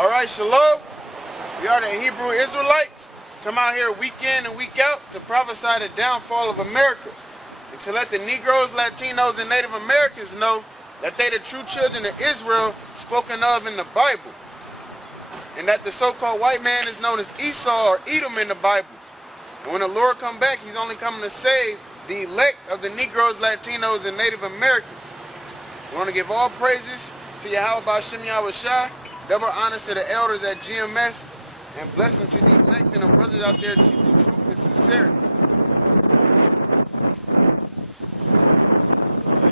All right, shalom. We are the Hebrew Israelites. Come out here week in and week out to prophesy the downfall of America and to let the Negroes, Latinos, and Native Americans know that they the true children of Israel spoken of in the Bible, and that the so-called white man is known as Esau or Edom in the Bible. And when the Lord come back, he's only coming to save the elect of the Negroes, Latinos, and Native Americans. We want to give all praises to Yahweh Ba'Shem Yahweh Shai, double honors to the elders at GMS, and blessings to the elect and the brothers out there to the truth and sincerity.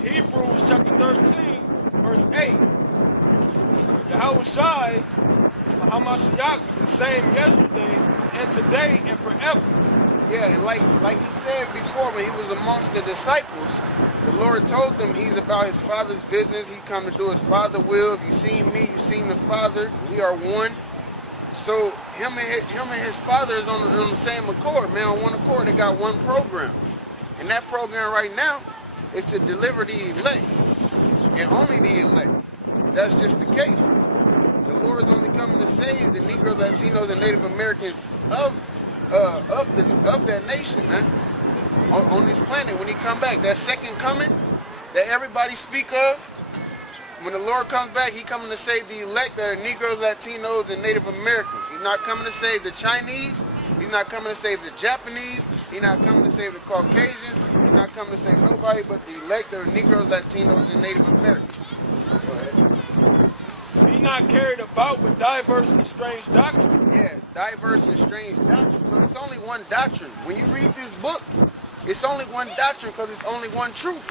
Hebrews chapter 13, verse 8. Yahweh Shai, Hamashiach, the same yesterday and today and forever. Yeah, and like he said before when he was amongst the disciples, the Lord told them he's about his Father's business. He come to do his Father's will. If you seen me, you seen the Father. We are one. So him and his Father is on the same accord, man, on one accord. They got one program. And that program right now is to deliver the elect, and only the elect. That's just the case. The Lord is only coming to save the Negro, Latinos, and Native Americans of that nation, man, on this planet. When he come back, that second coming that everybody speak of, when the Lord comes back, he coming to save the elect that are Negroes, Latinos, and Native Americans. He's not coming to save the Chinese. He's not coming to save the Japanese. He's not coming to save the Caucasians. He's not coming to save nobody but the elect that are Negroes, Latinos, and Native Americans. Go ahead. Be not carried about with diverse and strange doctrine. Yeah, diverse and strange doctrine. But it's only one doctrine. When you read this book, it's only one doctrine because it's only one truth.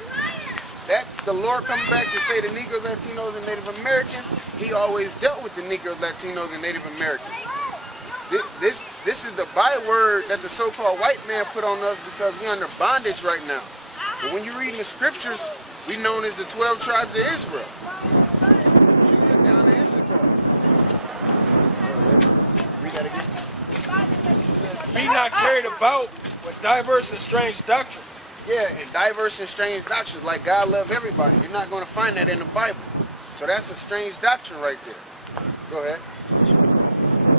That's the Lord coming back to say the Negroes, Latinos, and Native Americans. He always dealt with the Negroes, Latinos, and Native Americans. This is the byword that the so-called white man put on us because we're under bondage right now. But when you read in the scriptures, we known as the 12 tribes of Israel. Judah down to Issachar. Read that again. Be not carried about with diverse and strange doctrines. Yeah, and diverse and strange doctrines, like God love everybody. You're not going to find that in the Bible. So that's a strange doctrine right there. Go ahead.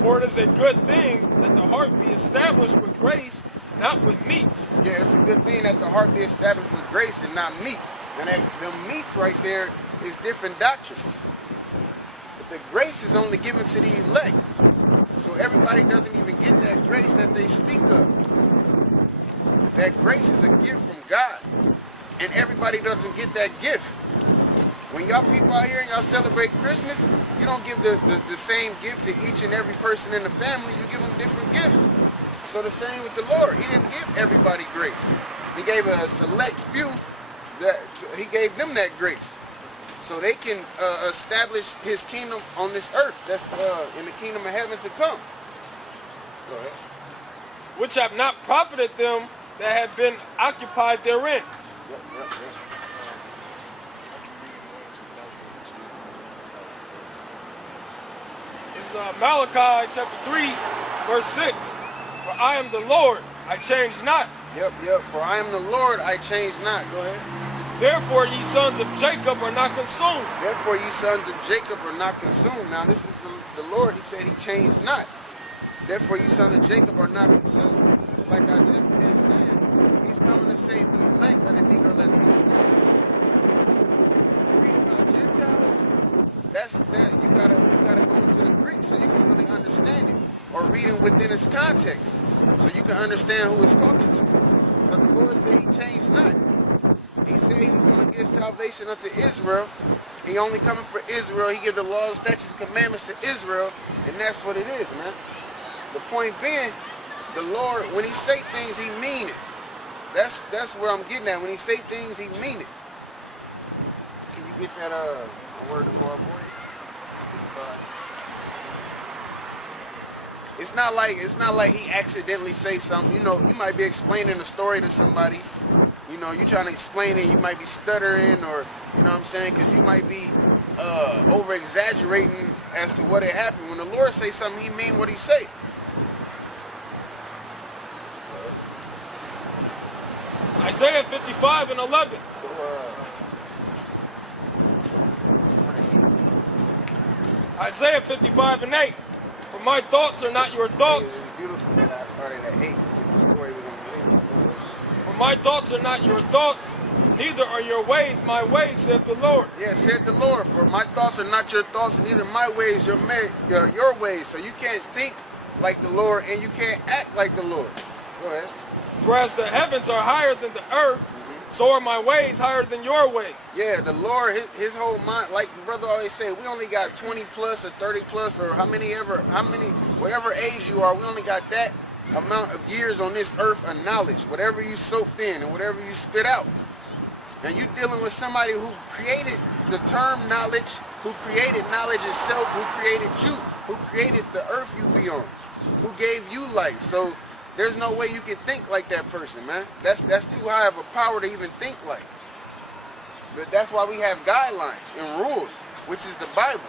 For it is a good thing that the heart be established with grace, not with meats. Yeah, it's a good thing that the heart be established with grace and not meats. And that the meats right there is different doctrines. But the grace is only given to the elect. So everybody doesn't even get that grace that they speak of. That grace is a gift from God, and everybody doesn't get that gift. When y'all people out here and y'all celebrate Christmas, you don't give the same gift to each and every person in the family. You give them different gifts. So the same with the Lord. He didn't give everybody grace. He gave a select few that he gave them that grace, so they can establish his kingdom on this earth. That's in the kingdom of heaven to come. Go ahead. Which have not profited them that have been occupied therein. Yep. It's Malachi chapter 3, verse 6. For I am the Lord, I change not. Yep. For I am the Lord, I change not. Go ahead. Therefore ye sons of Jacob are not consumed. Therefore ye sons of Jacob are not consumed. Now this is the Lord. He said he changed not. Therefore ye sons of Jacob are not consumed. Like I just been saying, he's coming to save the elect of the Negro, Latino. Read about Gentiles. You gotta go into the Greek so you can really understand it, or read it within its context so you can understand who it's talking to. But the Lord said he changed not. He said he was going to give salvation unto Israel. He only coming for Israel. He give the laws, statutes, commandments to Israel, and that's what it is, man. The point being, the Lord, when he say things, he mean it. That's what I'm getting at. When he say things, he mean it. Can you get that word of our boy? It's not like he accidentally say something. You know, you might be explaining a story to somebody. You know, you trying to explain it, you might be stuttering, or you know what I'm saying, because you might be over exaggerating as to what had happened. When the Lord say something, he mean what he say. Isaiah 55 and 11. Isaiah 55:8. For my thoughts are not your thoughts. It's beautiful that I started at 8 with the story we're going to get into. For my thoughts are not your thoughts, neither are your ways my ways, saith the Lord. Yeah, said the Lord, for my thoughts are not your thoughts, and neither my ways your ways. So you can't think like the Lord, and you can't act like the Lord. Go ahead. For as the heavens are higher than the earth, so are my ways higher than your ways. Yeah, the Lord, his whole mind, like the brother always say, we only got 20 plus or 30 plus or whatever age you are, we only got that amount of years on this earth of knowledge, whatever you soaked in and whatever you spit out. And you dealing with somebody who created the term knowledge, who created knowledge itself, who created you, who created the earth you be on, who gave you life. So there's no way you can think like that person, man. That's too high of a power to even think like. But that's why we have guidelines and rules, which is the Bible.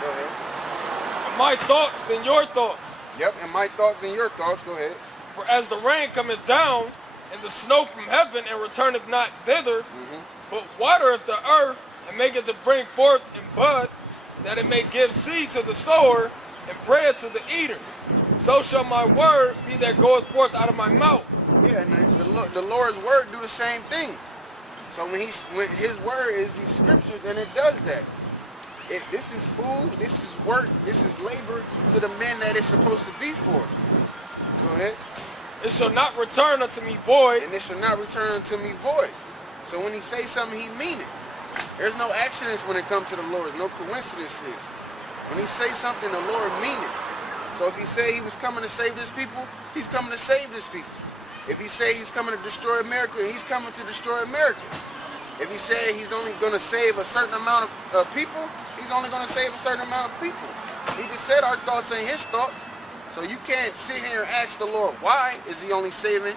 Go ahead. And my thoughts than your thoughts. Yep, and my thoughts and your thoughts. Go ahead. For as the rain cometh down, and the snow from heaven, and returneth not thither, but watereth the earth, and maketh it bring forth and bud, that it may give seed to the sower, and bread to the eater. So shall my word be that goeth forth out of my mouth. Yeah, and the Lord's word do the same thing. So when his word is these scriptures, and it does that. This is food, this is work, this is labor to the men that it's supposed to be for. Go ahead. It shall not return unto me void. And it shall not return unto me void. So when he say something, he mean it. There's no accidents when it comes to the Lord. There's no coincidences. When he say something, the Lord mean it. So if he say he was coming to save his people, he's coming to save his people. If he say he's coming to destroy America, he's coming to destroy America. If he say he's only going to save a certain amount of people, he's only going to save a certain amount of people. He just said our thoughts ain't his thoughts. So you can't sit here and ask the Lord, why is he only saving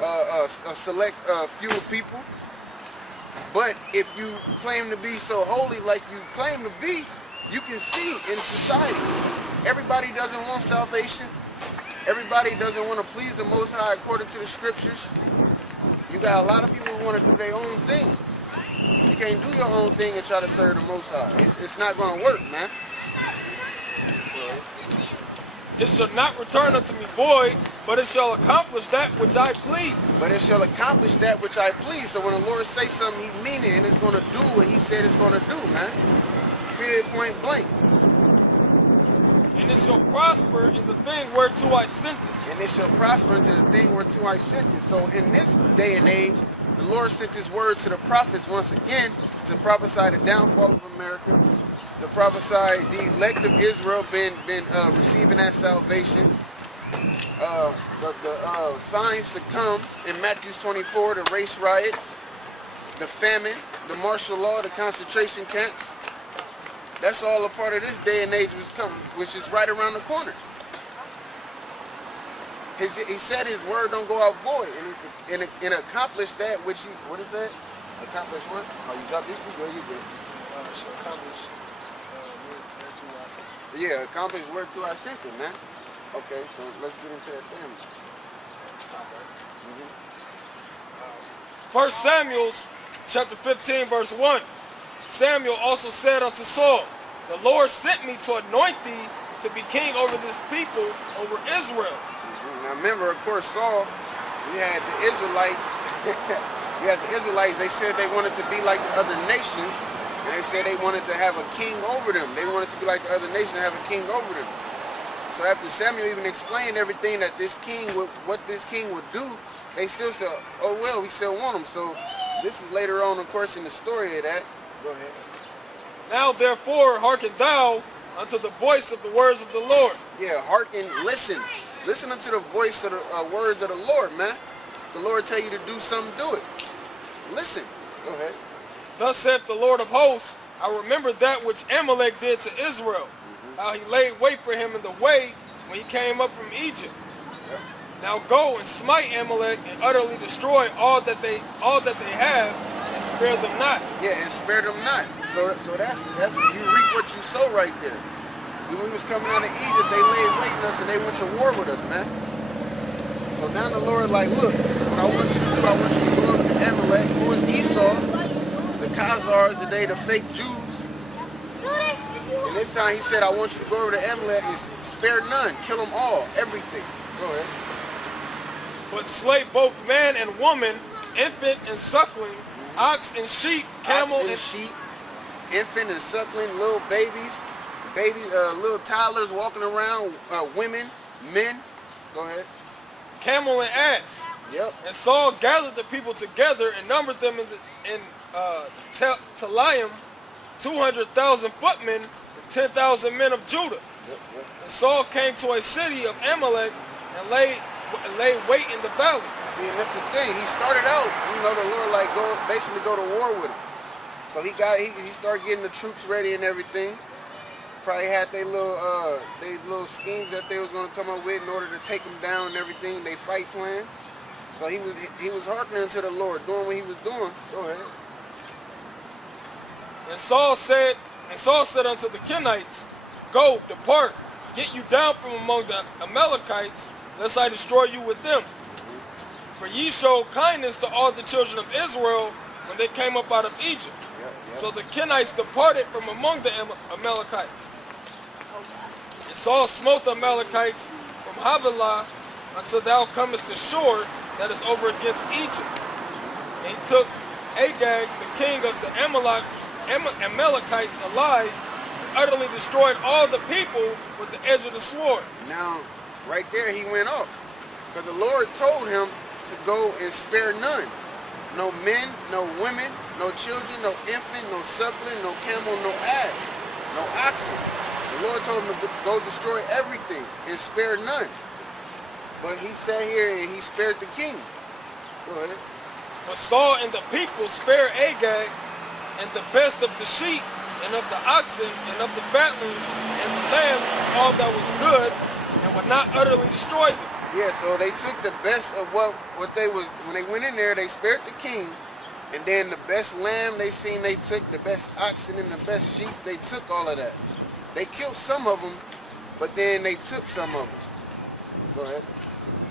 a select few people? But if you claim to be so holy like you claim to be, you can see in society, everybody doesn't want salvation. Everybody doesn't want to please the Most High according to the scriptures. You got a lot of people who want to do their own thing. You can't do your own thing and try to serve the Most High. It's not going to work, man. It shall not return unto me void, but it shall accomplish that which I please. But it shall accomplish that which I please. So when the Lord say something, he mean it, and it's going to do what he said it's going to do, man. Period, point blank. And it shall prosper in the thing whereto I sent it. And it shall prosper into the thing whereto I sent it. So in this day and age, the Lord sent his word to the prophets once again to prophesy the downfall of America, to prophesy the elect of Israel been receiving that salvation. The signs to come in Matthew 24, the race riots, the famine, the martial law, the concentration camps. That's all a part of this day and age which is right around the corner. He said his word don't go out void, and it accomplished that which he, what is that? Accomplish what? Oh, you dropped it? You good. Shall accomplish whereto I sent it. Yeah, accomplish whereto I sent it, man. Okay, so let's get into that Samuel. Top right. 1 Samuel chapter 15, verse 1. Samuel also said unto Saul, the Lord sent me to anoint thee to be king over this people, over Israel. Now remember, of course, Saul, we had the Israelites. They said they wanted to be like the other nations, and they said they wanted to have a king over them. They wanted to be like the other nations and have a king over them. So after Samuel even explained everything that what this king would do, they still said, oh well, we still want him. So this is later on, of course, in the story of that. Go ahead. Now therefore hearken thou unto the voice of the words of the Lord. Yeah, hearken, listen. Listen unto the voice of the words of the Lord, man. The Lord tell you to do something, do it. Listen. Go ahead. Thus saith the Lord of hosts, I remember that which Amalek did to Israel, how he laid wait for him in the way when he came up from Egypt. Yep. Now go and smite Amalek and utterly destroy all that they have, and spare them not. Yeah, and spare them not. So that's you reap what you sow right there. When we was coming out of Egypt, they laid wait on us and they went to war with us, man. So now the Lord like, look, what I want you to do, I want you to go up to Amalek, who is Esau, the Khazars, the fake Jews. You And this time he said, I want you to go over to Amalek and spare none. Kill them all. Everything. Go ahead. But slay both man and woman, infant and suckling, ox and sheep, camel Ox and sheep, infant and suckling, little babies, little toddlers walking around, women, men. Go ahead. camel and ass. Yep. And Saul gathered the people together and numbered them in Telaim, 200,000 footmen and 10,000 men of Judah. Yep. And Saul came to a city of Amalek and lay wait in the valley. See, and that's the thing. He started out, the Lord basically go to war with him. So he started getting the troops ready and everything. Probably had their little schemes that they was gonna come up with in order to take him down and everything. They fight plans. So he was hearkening to the Lord, doing what he was doing. Go ahead. And Saul said unto the Kenites, Go, depart, get you down from among the Amalekites, lest I destroy you with them. For ye showed kindness to all the children of Israel when they came up out of Egypt. Yep. So the Kenites departed from among the Amalekites. And Saul smote the Amalekites from Havilah until thou comest to Shur, that is over against Egypt. And he took Agag, the king of the Amalekites, alive, and utterly destroyed all the people with the edge of the sword. Now, right there he went off. Because the Lord told him to go and spare none. No men, no women, no children, no infant, no suckling, no camel, no ass, no oxen. The Lord told him to go destroy everything and spare none. But he sat here and he spared the king. Go ahead. But Saul and the people spared Agag and the best of the sheep and of the oxen and of the fatlings and the lambs, all that was good, and would not utterly destroy them. Yeah, so they took the best of what they was, when they went in there, they spared the king, and then the best lamb they seen, they took the best oxen and the best sheep, they took all of that. They killed some of them, but then they took some of them. Go ahead.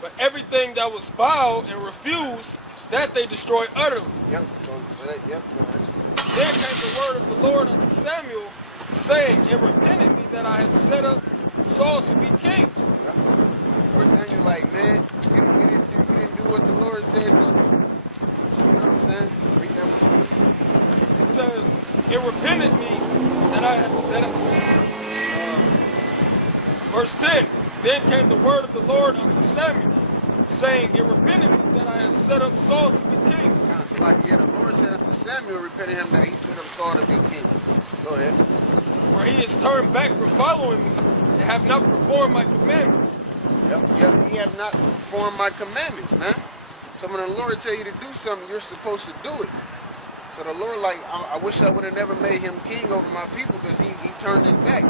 But everything that was foul and refused, that they destroyed utterly. Yep, so that, yep, go ahead. Then came the word of the Lord unto Samuel, saying, It repented me that I have set up Saul to be king. Yep. Or Samuel like, man, you didn't do what the Lord said. You know what I'm saying? Read that one. It says, It repented me that verse 10. Then came the word of the Lord unto Samuel, saying, It repented me that I have set up Saul to be king. So like, yeah, the Lord said unto Samuel, repented him that he set up Saul to be king. Go ahead. For he is turned back from following me, and have not performed my commandments. Yep, he have not performed my commandments, man. So when the Lord tell you to do something, you're supposed to do it. So the Lord, like, I wish I would have never made him king over my people, because he turned his back.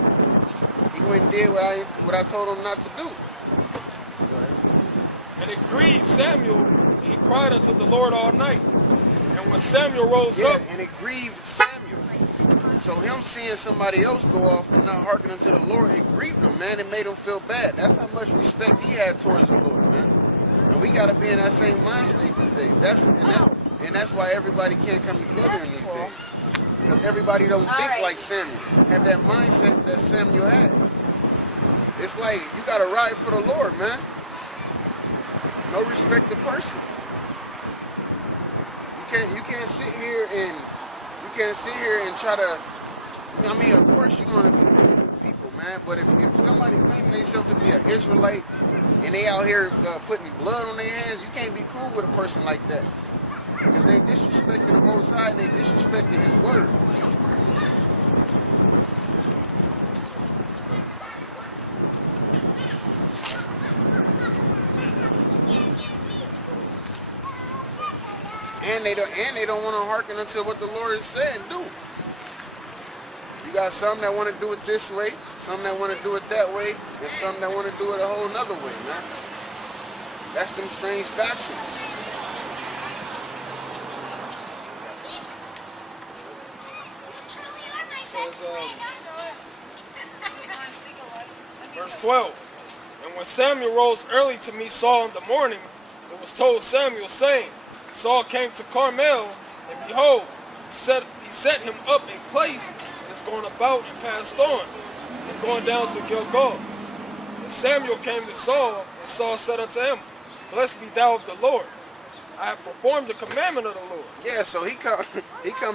He went and did what I told him not to do. Go ahead. And it grieved Samuel, and he cried unto the Lord all night. And when Samuel rose up, and it grieved Samuel. So him seeing somebody else go off and not hearkening to the Lord, it grieved him, man. It made him feel bad. That's how much respect he had towards the Lord, man. And we gotta be in that same mind state these days. That's why everybody can't come together in these days. Because everybody don't think like Samuel. Have that mindset that Samuel had. It's like you gotta ride for the Lord, man. No respect to persons. You can't sit here and try to. I mean, of course you're gonna be really with people, man. But if somebody claiming themselves to be an Israelite and they out here putting blood on their hands, you can't be cool with a person like that, because they disrespecting the Most High and they disrespecting His word. And they don't want to hearken unto what the Lord is saying do. You got some that want to do it this way, some that want to do it that way, and some that want to do it a whole nother way, man. That's them strange doctrines. Verse 12. And when Samuel rose early to meet Saul in the morning, it was told Samuel, saying, Saul came to Carmel, and behold, he set him up a place, and is going about and passed on. going down to Gilgal. And Samuel came to Saul, and Saul said unto him, Blessed be thou of the Lord. I have performed the commandment of the Lord. Yeah, so he come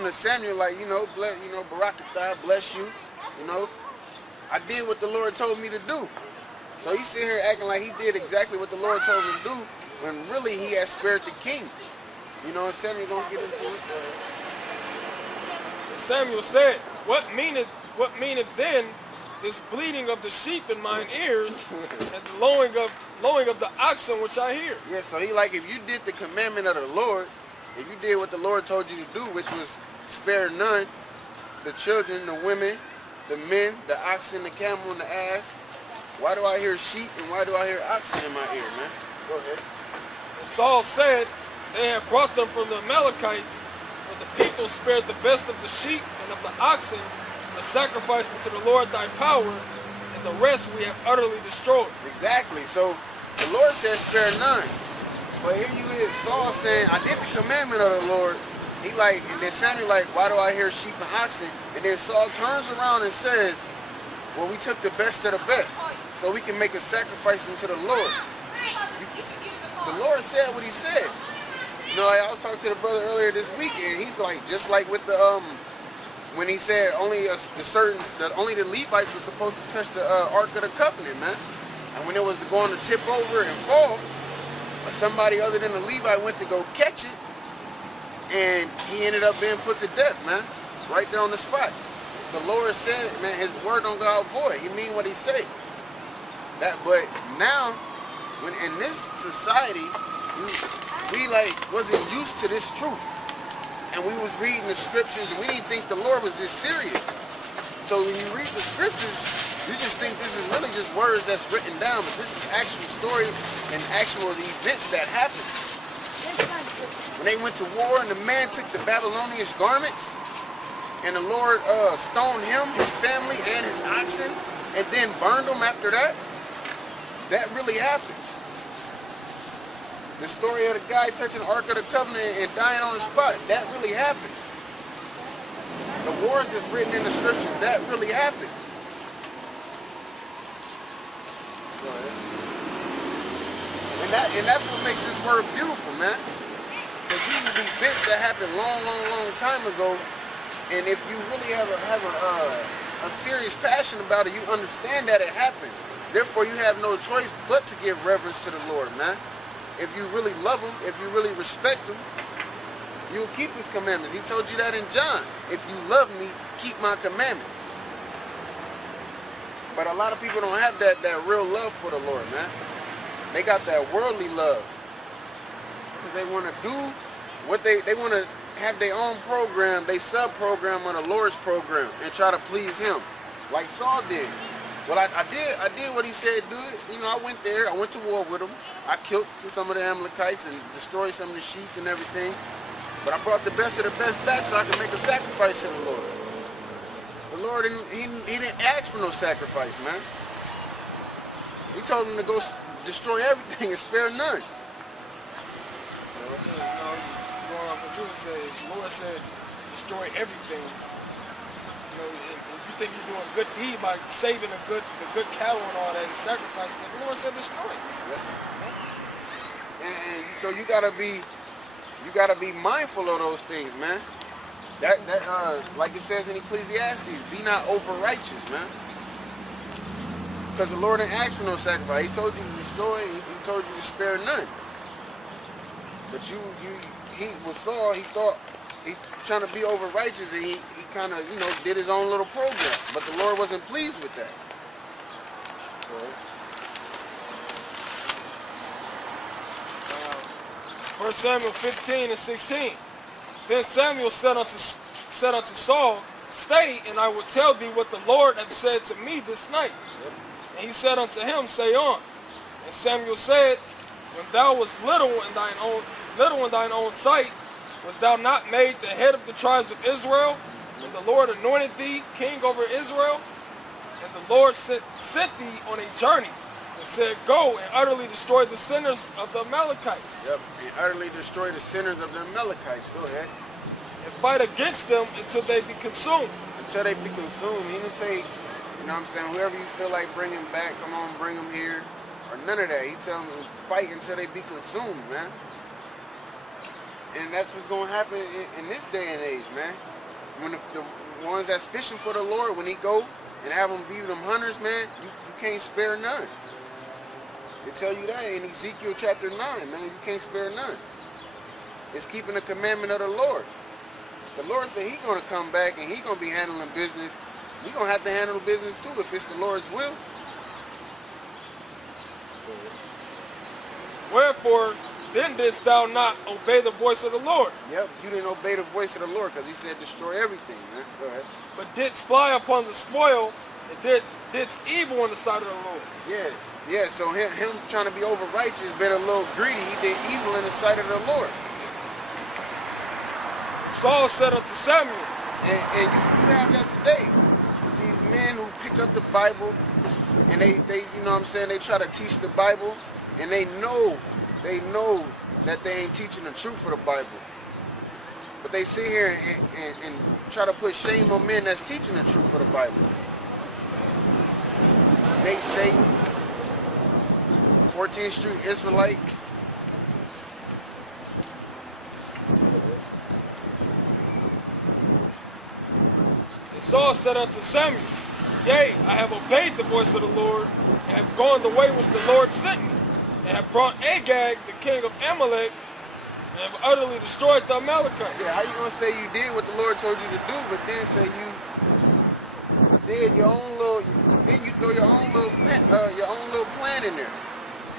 to Samuel like, Barakatah, bless you. I did what the Lord told me to do. So he's sitting here acting like he did exactly what the Lord told him to do, when really he had spared the king. And Samuel gonna get into it. And Samuel said, What meaneth then this bleating of the sheep in mine ears, and the lowing of the oxen which I hear? Yeah, so he like, if you did the commandment of the Lord, if you did what the Lord told you to do, which was spare none, the children, the women, the men, the oxen, the camel, and the ass, why do I hear sheep and why do I hear oxen in my ear, man? Go ahead. And Saul said, They had brought them from the Amalekites, but the people spared the best of the sheep and of the oxen to sacrifice unto the Lord thy power, and the rest we have utterly destroyed. Exactly. So the Lord says spare none. But here you is, Saul saying, I did the commandment of the Lord. He like, and then Samuel like, why do I hear sheep and oxen? And then Saul turns around and says, well, we took the best of the best, so we can make a sacrifice unto the Lord. The Lord said what he said. I was talking to the brother earlier this week, and he's like, just like with the when he said only the Levites were supposed to touch the Ark of the Covenant, man. And when it was going to tip over and fall, somebody other than the Levite went to go catch it, and he ended up being put to death, man, right there on the spot. The Lord said, man, his word don't go out void. He mean what he say. But now, when in this society, we like wasn't used to this truth, and we was reading the scriptures, and we didn't think the Lord was this serious. So when you read the scriptures, you just think this is really just words that's written down, but this is actual stories and actual events that happened. When they went to war, and the man took the Babylonian garments, and the Lord stoned him, his family, and his oxen, and then burned them after that. That really happened. The story of the guy touching the Ark of the Covenant and dying on the spot, that really happened. The wars that's written in the scriptures, that really happened. Go ahead. And that's what makes this word beautiful, man. Because these are events that happened long time ago. And if you really have a serious passion about it, you understand that it happened. Therefore, you have no choice but to give reverence to the Lord, man. If you really love him, if you really respect him, you'll keep his commandments. He told you that in John. If you love me, keep my commandments. But a lot of people don't have that real love for the Lord, man. They got that worldly love. Because they want to do what they want to have their own program, they sub-program on the Lord's program and try to please him. Like Saul did. Well, I did what he said do it. I went there, I went to war with him. I killed some of the Amalekites and destroyed some of the sheep and everything. But I brought the best of the best back so I could make a sacrifice to the Lord. The Lord, he didn't ask for no sacrifice, man. He told him to go destroy everything and spare none. Going off what you said, the Lord said, destroy everything. If you think you're doing a good deed by saving the good cattle and all that and sacrificing it, the Lord said destroy it. Yeah. And so you gotta be mindful of those things, man. That like it says in Ecclesiastes, be not over righteous, man. Because the Lord didn't ask for no sacrifice. He told you to destroy, he told you to spare none. But he was Saul, he thought he trying to be over righteous, and he kind of, did his own little program. But the Lord wasn't pleased with that. So, 1 Samuel 15:16. Then Samuel said unto Saul, Stay, and I will tell thee what the Lord hath said to me this night. And he said unto him, Say on. And Samuel said, When thou wast little in thine own sight, wast thou not made the head of the tribes of Israel? When the Lord anointed thee king over Israel? And the Lord sent thee on a journey, and said, Go and utterly destroy the sinners of the Amalekites. Yep, and utterly destroy the sinners of the Amalekites. Go ahead. And fight against them until they be consumed. Until they be consumed. He didn't say You know what I'm saying? Whoever you feel like bringing back, come on, bring them here. Or none of that. He tell them to fight until they be consumed, man. And that's what's going to happen in this day and age, man. When the ones that's fishing for the Lord, when he go and have them be them hunters, man, you can't spare none. They tell you that in Ezekiel chapter 9, man. You can't spare none. It's keeping the commandment of the Lord. The Lord said he's going to come back and he's going to be handling business. We're going to have to handle business too if it's the Lord's will. Wherefore, then didst thou not obey the voice of the Lord, Yep, you didn't obey the voice of the Lord because he said destroy everything, man. Go ahead. but didst fly upon the spoil, and didst evil in the sight of the Lord. Yeah, so him trying to be over righteous, been a little greedy. He did evil in the sight of the Lord. And Saul said unto Samuel, And you have that today. These men who pick up the Bible and they you know what I'm saying, they try to teach the Bible and they know that they ain't teaching the truth of the Bible. But they sit here and try to put shame on men that's teaching the truth of the Bible. Nate Satan, 14th Street Israelite. and Saul said unto Samuel, Yea, I have obeyed the voice of the Lord, and have gone the way which the Lord sent me, and have brought Agag, the king of Amalek, and have utterly destroyed the Amalekites. Yeah, how you gonna say you did what the Lord told you to do, but then say you did your own little, then you throw your own little plan in there.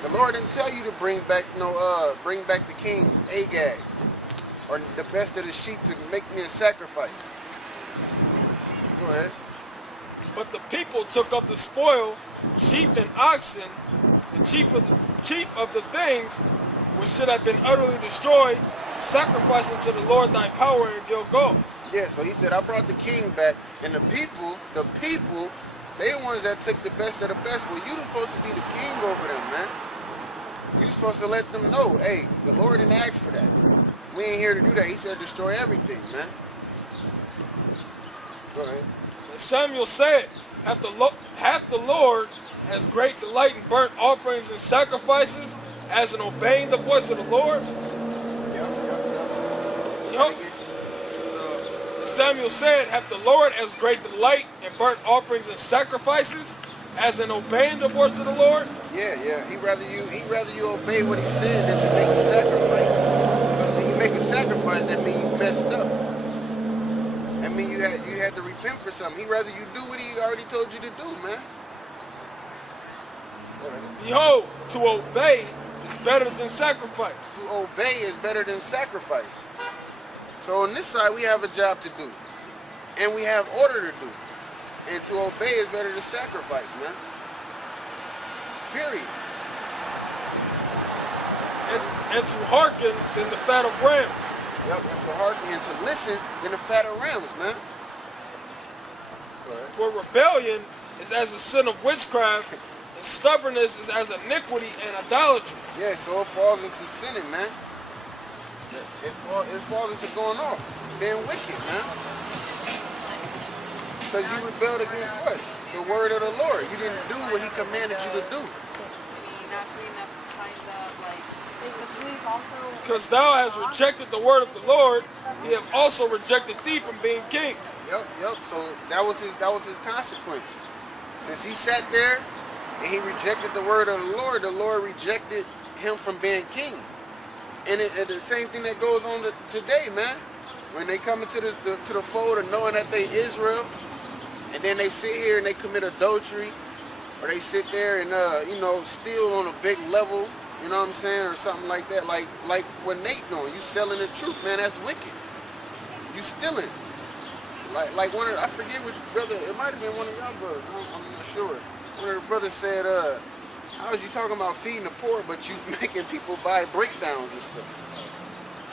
The Lord didn't tell you to bring back the king Agag, or the best of the sheep to make me a sacrifice. Go ahead. But the people took up the spoil, sheep and oxen, the chief of the things which should have been utterly destroyed, to sacrifice unto the Lord thy power in Gilgal. Yeah, so he said, I brought the king back, and the people, they the ones that took the best of the best. Well, you supposed to be the king over them, man. You supposed to let them know, hey, the Lord didn't ask for that. We ain't here to do that. He said destroy everything, man. Go ahead. And Samuel said, hath the Lord as great delight in burnt offerings and sacrifices as in obeying the voice of the Lord? You know, and Samuel said, hath the Lord as great delight in burnt offerings and sacrifices as in obeying the voice of the Lord? Yeah. He'd rather you obey what he said than to make a sacrifice. But when you make a sacrifice, that means you messed up. That means you had to repent for something. He'd rather you do what he already told you to do, man. Behold, to obey is better than sacrifice. To obey is better than sacrifice. So on this side, we have a job to do. And we have order to do. And to obey is better than sacrifice, man. Period. And to hearken than the fat of rams. Yep, and to hearken and to listen than the fat of rams, man. For rebellion is as a sin of witchcraft, and stubbornness is as iniquity and idolatry. Yeah, so it falls into sinning, man. It falls into going off, being wicked, man. Because you rebelled against what? The word of the Lord. You didn't do what he commanded you to do. Because thou hast rejected the word of the Lord, he have also rejected thee from being king. Yep. So that was his consequence. Since he sat there and he rejected the word of the Lord rejected him from being king. And it's the same thing that goes on today, man. When they come into to the fold of knowing that they Israel, and then they sit here and they commit adultery, or they sit there and steal on a big level, you know what I'm saying, or something like that. Like what Nate doing, you selling the truth, man. That's wicked. You stealing. Like one of, I forget which brother, it might have been one of y'all brothers, I'm not sure. One of the brothers said, how was you talking about feeding the poor, but you making people buy breakdowns and stuff?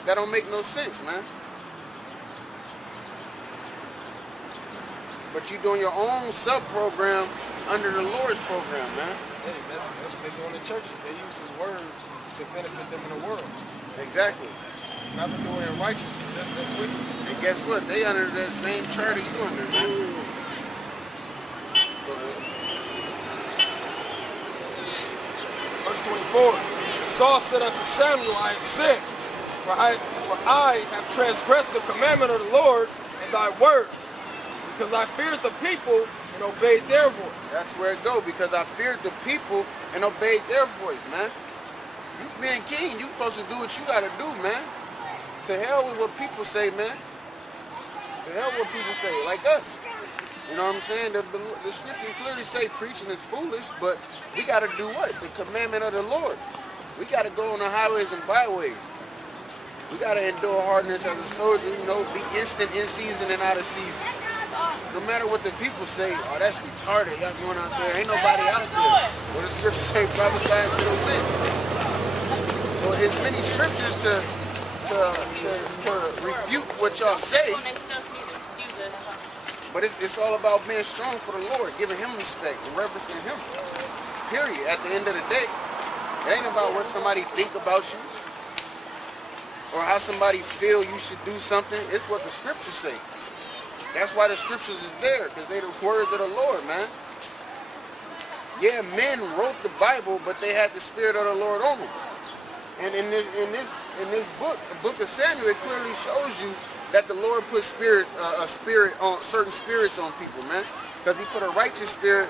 That don't make no sense, man. But you doing your own sub-program under the Lord's program, man. Hey, that's what they do in the churches. They use his word to benefit them in the world. Exactly. Not to do it in righteousness. That's wickedness. And guess what? They under that same charter you under, man. Go ahead. Verse 24. And Saul said unto Samuel, I have sinned, for I have transgressed the commandment of the Lord and thy words, because I feared the people and obeyed their voice. That's where it go, because I feared the people and obeyed their voice, man. You being king, you supposed to do what you gotta do, man. To hell with what people say, man. To hell with what people say, like us. You know what I'm saying? The scriptures clearly say preaching is foolish, but we gotta do what? The commandment of the Lord. We gotta go on the highways and byways. We gotta endure hardness as a soldier, you know, be instant in season and out of season. No matter what the people say, oh, that's retarded, y'all going out there, ain't nobody out there. Well, the scriptures say prophesy to the wind. So it's many scriptures to refute what y'all say, but it's all about being strong for the Lord, giving him respect and reverencing him. Period. At the end of the day, it ain't about what somebody think about you or how somebody feel you should do something. It's what the scriptures say. That's why the scriptures is there, because they the words of the Lord, man. Yeah, men wrote the Bible, but they had the Spirit of the Lord on them. And in this book, the book of Samuel, it clearly shows you that the Lord put certain spirits on people, man. Because he put a righteous spirit